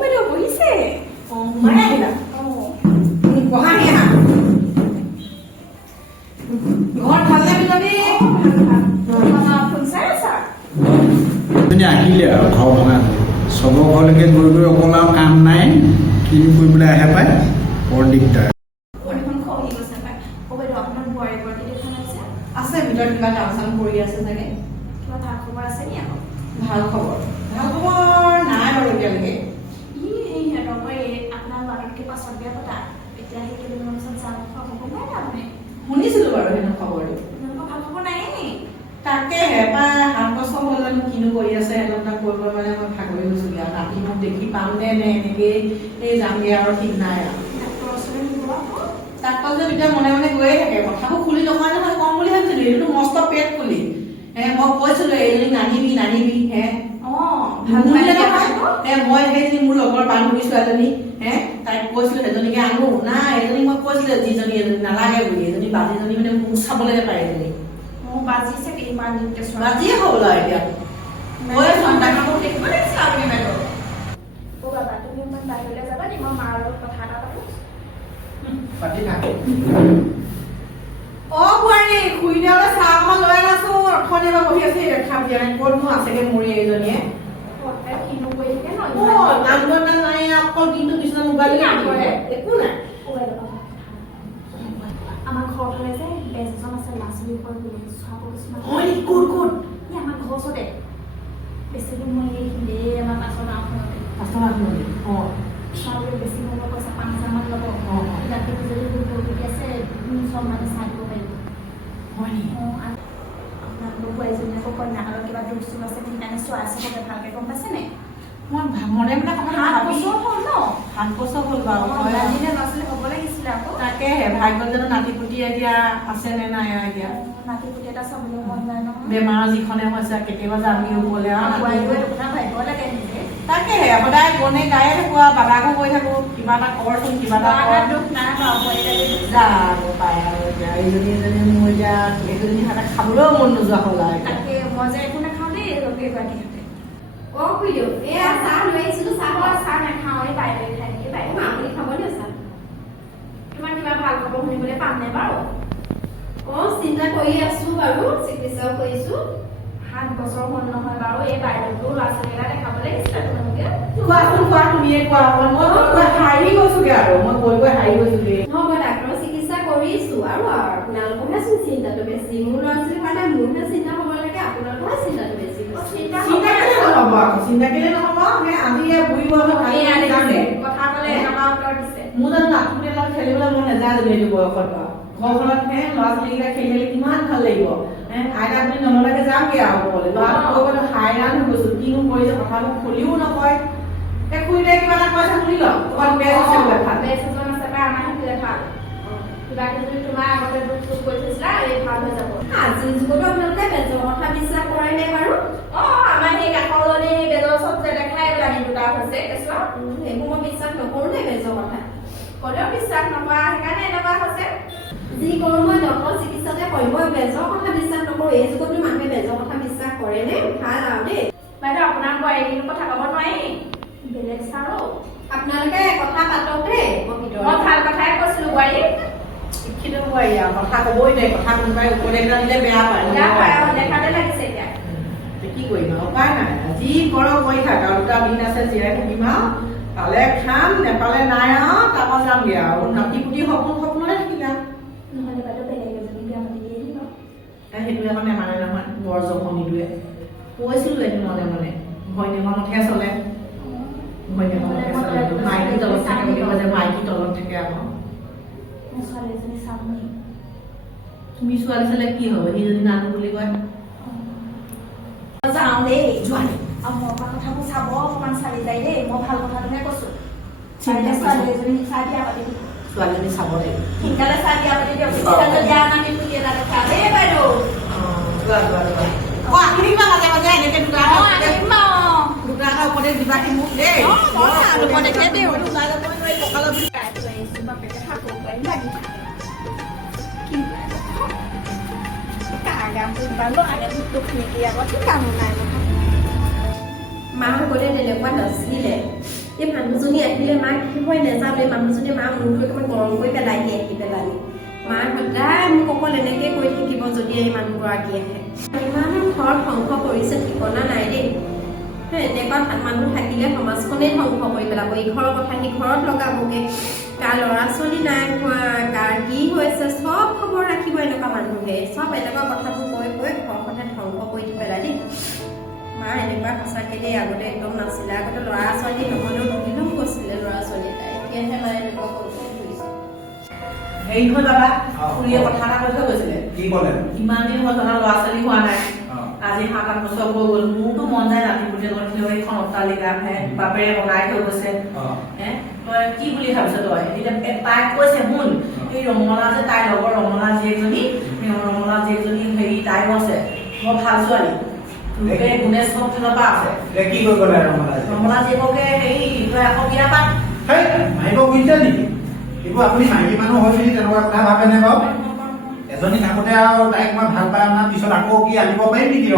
বাইদেউ বহিছে সোমাই আহিলা বহা আহা ঘৰ ভালনে বিজনী ফোন চাই আছা আহিলে আৰু ঘৰ ভঙা চবৰ ঘৰলৈকে গৈ গৈ অকল আৰু কাম নাই কিনো কৰিবলৈ আহে পায় বৰ দিগদাৰ আছে ভিতৰত কিবা কাম চাম কৰি আছে চাগে কিবা ভাল খবৰ আছে নি আকৌ ভাল খবৰ নাই বাৰু এতিয়ালৈকে আপোনাৰ ল'ৰাটোতকৈ পাছত বিয়া পতা এতিয়া সেই কেইদিনমানৰ পিছত যাম খবৰ নাই আপুনি শুনিছিলো বাৰু সেইটো খবৰটো ভাল খবৰ নাই নি তাকেহে প্ৰায় 7 বছৰ হ'ল জানো কিনো কৰি আছে সিহঁতক কৰিব মানে মই ভাগৰি গৈছোগে আৰু ৰাতি মোক দেখি পাম নে এনেকেই এই যামগে আৰু ঠিক নাই আৰু ডাক্তৰৰ ওচৰলৈ নিব আকৌ ডাক্তৰ যে এতিয়া মনে মনে গৈয়ে থাকে কথাবোৰ খুলি নকয় নহয় কম বুলি ভাবিছিলো এইটো মস্ত পেট খুলি মই কৈছিলো এইজনী নানিবি মই সেইজনী মোৰ লগৰ বান্ধৱী ছোৱালীজনী তাইক কৈছিলো সেইজনীকে আনো নাই এজনী মই কৈছিলো যিজনী এজনী নালাগে বুলি এজনী বাজীজনী মানে মোক চাবলৈ নাপায় এজনী বাজিছে কেইমান দিনকে বাজিয়ে হ'ল আৰু এতিয়া মই সন্তানক দেখিব লাগিছিল আপুনি বাইদেউ বাবা তুমি ইমান বাহিৰলৈ যাবা নি মই মাৰ লগত কথা এটা পাতো পাতি থাকে বোৱাৰী শুই দিয়ালে চাহ অকমান লৈ আনাচোন অথনি এবাৰ বহি আছে দেখা দিয়া নাই ক'তনো আছেগে মোৰ এইজনীয়ে কিনো কৰি থাকে নাই অকল দিনটো বিচনা মোবাইল একো নাই আমাৰ ঘৰত হ'লে যে বেজ এজন আছে ল'ৰা ছোৱালী ওপৰত বুলি চাব কিছুমান ক'ত আমাৰ ঘৰ ওচৰতে বেছি দিন মই এই আমাৰ পাছৰ গাঁওখনতে ছোৱালীয়ে বেছি ল'ব পইচা 5,000 মান ল'ব ৰাতি যদি ভৰ্তি আছে চব মানে চাই দিব পাৰিব আপোনালোকৰ বোৱাৰীজনী আকৌ কন্যাকালৰ কিবা দুখ চুখ আছে সেইকাৰণে চোৱা আছে ক'লে ভালকে গম পাইছেনে মই মনে মনে 7 বছৰ হ'ল ন 7 বছৰ হ'ল বাৰু ল'ৰা ছোৱালী হ'ব লাগিছিলে আকৌ তাকেহে ভাগ্যত জানো নাতি পুতি এতিয়া আছে নে নাই এতিয়া নাতি পুতি এটা চাবলৈ মন যায় নহয় বেমাৰ যিখনে হৈছে কেতিয়াবা যাবি ওপৰলে আৰু ভাবিব লাগে নিজে তাকেহে সদায় গনে গায়ে থাকো আৰু বাবাকো কৈ থাকো কিবা এটা কৰচোন কিবা এটা দুখ নাই বাৰু জানো পায় আৰু এতিয়া এইজনী মোৰ এতিয়া এইজনী হাতে খাবলৈও মন নোযোৱা হ'ল আৰু তাকে মই যে একো নাখাওঁ দেই লগে গৰাকীহঁতে খুড়ীও এয়া চাহ লৈ আহিছিলো চাহ নাখাওঁ এই বাইদেউ খাই দিয়ে বাইদেউ আপুনি খাব নে চাহ তোমাৰ কিবা ভাল খবৰ শুনিবলৈ পামনে বাৰু চিন্তা কৰি আছো বাৰু চিকিৎসাও কৰিছো 7 বছৰ হ'ল নহয় বাৰু এই বাইদেউটো ল'ৰা ছোৱালীকেইটা দেখাব লাগিছিলে তোমালোকে কোৱা তুমিয়ে কোৱা মই হাৰি গৈছোগে আৰু মই গৈ হাৰি গৈছোগে মই ডাক্তৰৰ চিকিৎসা কৰিছো আৰু আপোনালোকৰহে চিন্তাটো বেছি মোৰ ল'ৰা ছোৱালীৰ কাৰণে মোৰহে চিন্তা হ'ব লাগে আপোনালোকৰহে চিন্তাটো বেছি চিন্তা কেলে নহব আমি বুঢ়ী কথা ক'লে এনেকুৱা উত্তৰ দিছে মোৰ জানো নাতিপুতিৰ লগত খেলিবলৈ মন নাযায় যদি এইটো বয়সত ঘৰখনত ল'ৰা ছোৱালীকেইটা খেলিলে কিমান ভাল লাগিব আইতা আপুনি নলগাকে যামগে আৰু ক'লে ল'ৰাটো হাইৰাণ হৈ গৈছো কিনো কৰিছে কথাবোৰ খুলিও নকয় খুৰীলে কিবা এটা কৈছে শুনি লওক বেজ আছে বোলে ভাল বেজ এজন আছে বা আমাৰ সেইফালে ভাল কিবা যদি তোমাৰ আগতে দুখ চুখ কৰি থৈছিলা এই ভাল হৈ যাব আজিৰ যুগতো আপোনালোকে বেজৰ কথা বিশ্বাস কৰে নে বাৰু আমাৰ সেই কাষৰজনী বেজৰ ওচৰত যে দেখাই পেলাই দুটা হৈছে কেঁচুৱা সেইবোৰ মই বিশ্বাস নকৰো নে বেজৰ কথা ক'লেও বিশ্বাস নকৰা সেইকাৰণে এনেকুৱা হৈছে যি কৰো মই ডক্টৰ চিকিৎসাতে কৰিব বেজৰ কথা বিশ্বাস নকৰো এই যুগতো মানুহে বেজৰ কথা বিশ্বাস কৰে নে ভাল আৰু দেই বাইদেউ আপোনাৰ বোৱাৰীজনীৰ কথা ক'ব নোৱাৰি বেলেগ চাৰো আপোনালোকে কথা পাতক দেই মই ভাল কথাই কৈছিলো বোৱাৰী শিক্ষিত বোৱাৰী আৰু কথা ক'বই দে কথা কোনোবাই উপদেশ দিলে বেয়া পায় দেখাতে লাগিছে এতিয়া কি কৰিম আৰু উপায় নাই যি কৰক কৰি থাক আৰু 2টা দিন আছে জীয়াই থাকিম আৰু পালে খাম নেপালে নাই আৰু তাৰপৰা যামগে আৰু নাতি পুতি সপোনতে থাকিম আৰু নহ'লে বাইদেউ বেলেগ এজনী বিয়া পাতি দিয়ে দিব সেইটো আকৌ নেমানে নহয় বৰ জখনিটোৱে কৈছিলো এইটো মনে মনে ভৈনীয়েকৰ মতেহে চলে ভৈনীয়েকৰ মতে চলে মাইকী তলত থাকে বুলি কয় যে মাইকী তলত থাকে আকৌ মোৰ ছোৱালী এজনী চাম নি তুমি ছোৱালী চালে কি হ'ব সি যদি নানো বুলি কয় যাওঁ দেই যোৱানি আৰু মোৰ পৰা কথাবোৰ চাব অকণমান চালি যায় দেই মই ভাল কথাটোহে কৈছো ছোৱালী এজনী চাই বিয়া পাতি দিম ছোৱালীজনী চাব দেই সোনকালে চাই বিয়া পাতি দিয়ক দিয়া নামি পুতি এটা দেখা দেই বাইদেউ আহিবা মাজে মাজে এনেকে দুটা উপদেশ দিবা মোক দেই উপদেশে দিওঁ কঁকালৰ বিষ কাগা কামটো বাৰু আগে দুখ নেকি আকৌ কি কাম নাই মাহঁতে তেনেকুৱা নাছিলে এই মানুহজনী আহিলে মা কি হয় নাজানো মানুহজনী মা মূৰটো একেবাৰে গৰম কৰি পেলাইহি আহি পেলানি মা সদায় মোক অকল এনেকে কৈ থাকিব যদি এই মানুহগৰাকী আহে ইমান ঘৰ ধ্বংস কৰিছে ঠিকনা নাই দেই এনেকুৱা মানুহ থাকিলে সমাজখনেই ধ্বংস কৰি পেলাব ইঘৰৰ কথা সিঘৰত লগাবগে কাৰ ল'ৰা ছোৱালী নাই হোৱা কাৰ কি হৈছে চব খবৰ ৰাখিব এনেকুৱা মানুহে চব এনেকুৱা কথাবোৰ কৈ কৈ ঘৰখনে ধ্বংস কৰি দি পেলাই দেই মা এনেকুৱা সঁচাকে দেই আগতে একদম নাছিলে আগতে ল'ৰা ছোৱালী নহ'লেও দুদিনো কৈছিলে ল'ৰা ছোৱালী এটাই এতিয়াহে মায়ে এনেকুৱা কৰিছে হেৰি হ'ল দাদা খুৰীয়ে কথা এটা কৈ থৈ গৈছিলে কি ক'লে ইমান দিন হ'ল ধৰা ল'ৰা ছোৱালী হোৱা নাই আজি 7-8 বছৰ হৈ গ'ল মোৰতো মন যায় ৰাতি গোটেই ঘৰ এইখন অট্টালিকা বাপেৰে বনাই থৈ গৈছে তই কি বুলি ভাবিছ তই এতিয়া তাইক কৈছে শুন এই ৰমলা যে তাইৰ লগৰ ৰমলা জীয়েকজনী হেৰি তাইও আছে বৰ ভাল ছোৱালী গুণেশ ফালৰ পৰা আছে কি কৰি গ'লে ৰমলা জীয়েককে হেৰি তই আকৌ বিয়া পাত মাৰিব বুজিছে নেকি এইবোৰ আপুনি মাইকী মানুহ হৈ পিনি তেনেকুৱা কথা ভাবেনে বাৰু এজনী থাকোতে আৰু তাইক মই ভাল পাই অনাৰ পিছত আকৌ কি আনিব পাৰিম নেকি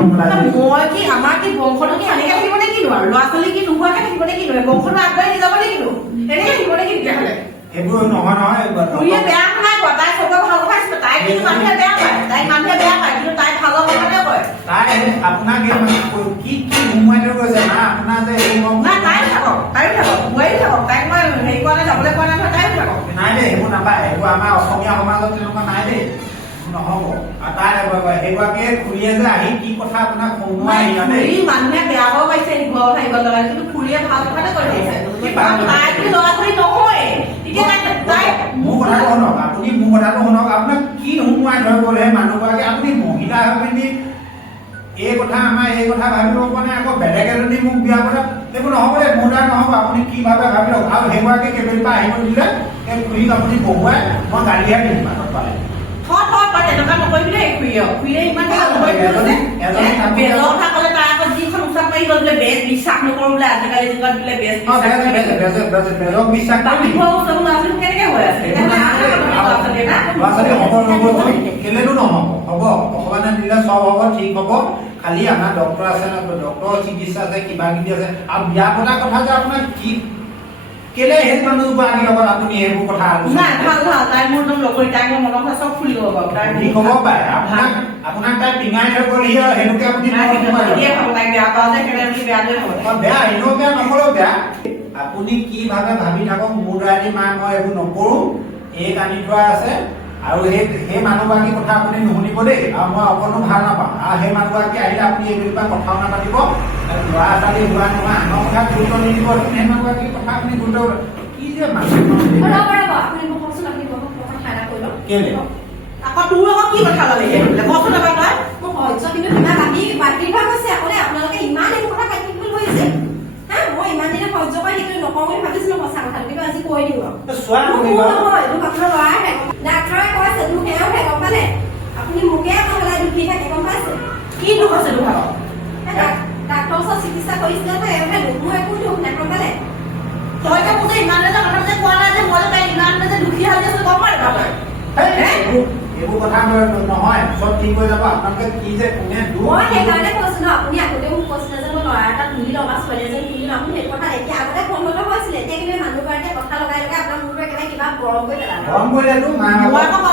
মই কি আমাৰ কি বংশটো কি এনেকে থাকিব নে কিনো আৰু ল'ৰা ছোৱালী কি নোহোৱাকে থাকিব নে কিনো বংশটো আগবাঢ়ি নিযাব নে কিনো এনেকে থাকিব নে কি তেতিয়াহ'লে এইবোৰ নহয় খুৰীয়ে বেয়া শুনাই কোৱা তাই চবৰে ভাল কথা আছিলে তাই কিন্তু মানুহে বেয়া পায় কিন্তু তাই ভালৰ কথাতে কয় তাই আপোনাক কি কি সোমোৱাই থৈ গৈছে না আপোনাৰ যে নাই তাইও থাকক মইও থাকক তাইক মই হেৰি কৰা নাই যাবলৈ কোৱা নাই নহয় তাইও থাকক নাই দেই সেইবোৰ নাপায় সেইবোৰ আমাৰ অসমীয়া সমাজত তেনেকুৱা নাই দেই নহ'ব আৰু তাই সেইগৰাকীয়ে খুৰীয়ে যে আহি কি কথা আপোনাক সোমোৱাই মানুহে বেয়া পাব পাইছে ঘৰ থাকিব লগা কিন্তু খুৰীয়ে ভাল কথাতে কৈ দিছে তাই যদি ল'ৰা ছোৱালী নহয় মোৰ কথাটো শুনক আপুনি মোৰ কথাটো শুনক আপোনাক কি সোমোৱাই থৈ গ'ল সেই মানুহগৰাকী আপুনি মহিলা হৈ পিনি এই কথা ভাবি ল'ব মানে আকৌ বেলেগ এজনী মোক বিয়া কৰা এইবোৰ নহ'ব দেই মোৰ দ্বাৰা নহ'ব আপুনি কি ভাবে ভাবি লওক আৰু সেইগৰাকী কেইদিন পৰা আহিব দিলে সেই খুৰীক আপুনি বহুৱাই মই গাড়ীহে দিম বাটত পালে তেনেকুৱা নকৰিবি দেই খুৰীয়ে ইমান ভাল বেজৰ কথা ক'লে তাই আকৌ যিখন উৎসাহ পাৰি গ'ল বোলে বেজ বিশ্বাস নকৰো বোলে আজিকালি যুগত বোলে বেজ বেজক বিশ্বাস কেনেকে হৈ আছে ল'ৰা ছোৱালী হ'ব কেলেনো নহ'ব হ'ব ভগৱানে দিলে চব হ'ব ঠিক হ'ব খালি আমাৰ ডক্তৰ আছে ডক্তৰ চিকিৎসা আছে কিবা কিবি আছে আৰু বিয়া পতা কথা যে আপোনাৰ কি কেলে সেই মানুহগৰাকীৰ লগত আপুনি এইবোৰ কথা নাই ভাল তাই মোৰ একদম লগৰী তাই মোৰ মনৰ কথা চব খুলি ল'ব বাৰু তাই ঠিক হ'ব পাৰে আপোনাক তাই পিঙাই থৈ গ'লহি আৰু সেইটোকে আপুনি বেয়া এনেও বেয়া নকলেও বেয়া আপুনি কি ভাবে ভাবি থাকক মোৰ দ্বাৰা মা মই এইবোৰ নকৰো এই আনি থোৱা আছে আৰু সেই মানুহগৰাকীৰ কথা আপুনি নুশুনিব দেই আৰু মই অকণো ভাল নাপাওঁ আৰু সেই মানুহগৰাকী আহিলে আপুনি এইবিলাক কথাও নাপাতিব ল'ৰা ছোৱালী হোৱা নোহোৱা আনৰ কথা গুৰুত্ব নিদিব সেই মানুহগৰাকীৰ কথা আপুনি গুৰুত্ব কি যে মানুহ কেলে আকৌ তোৰ লগত কি কথা লাগে কচোন এবাৰ তই কিন্তু কিমান বাকী ভাগ হৈছে আগতে আপোনালোকে ইমান এইবোৰ কথা পাতি হৈছে মই ইমান দিনে সহ্য কৰি থাকিলো নকওঁ বুলি ভাবিছিলো সঁচা কথা কিন্তু আজি কৈ দিওঁ ডাক্তৰে কৈছে তোক সেয়াও গম পালে আপুনি মোকে আকৌ পেলাই দুখি থাকে গম পাইছে কি দুখ আছে ডাক্তৰৰ ওচৰত চিকিৎসা কৰিছিলে তো এওঁহে দুখ মোৰ একো দুখ নাই গম পালে তই যে মোক ইমান এটা কথা যে কোৱা নাই যে মই তাই ইমান যে দুখী হৈ আছে গম পাই এইবোৰ কথা নহয় চব ঠিক হৈ যাব আপোনালোকে কি যে কোনে মই সেইকাৰণে কৈছো ন আপুনি আগতে মোক কৈছিলে যে মই ল'ৰা এটা তুলি ল'ম বা ছোৱালী এজনী তুলি ল'ম আপুনি সেইটো কথা এতিয়া আগতে ফোন হৈছিলে এতিয়া কিন্তু মানুহগৰাকীয়ে কথা লগাই আপোনাৰ মোৰটো একেবাৰে কিবা গৰম কৰি পেলালে গৰম কৰিলেতো মই আকৌ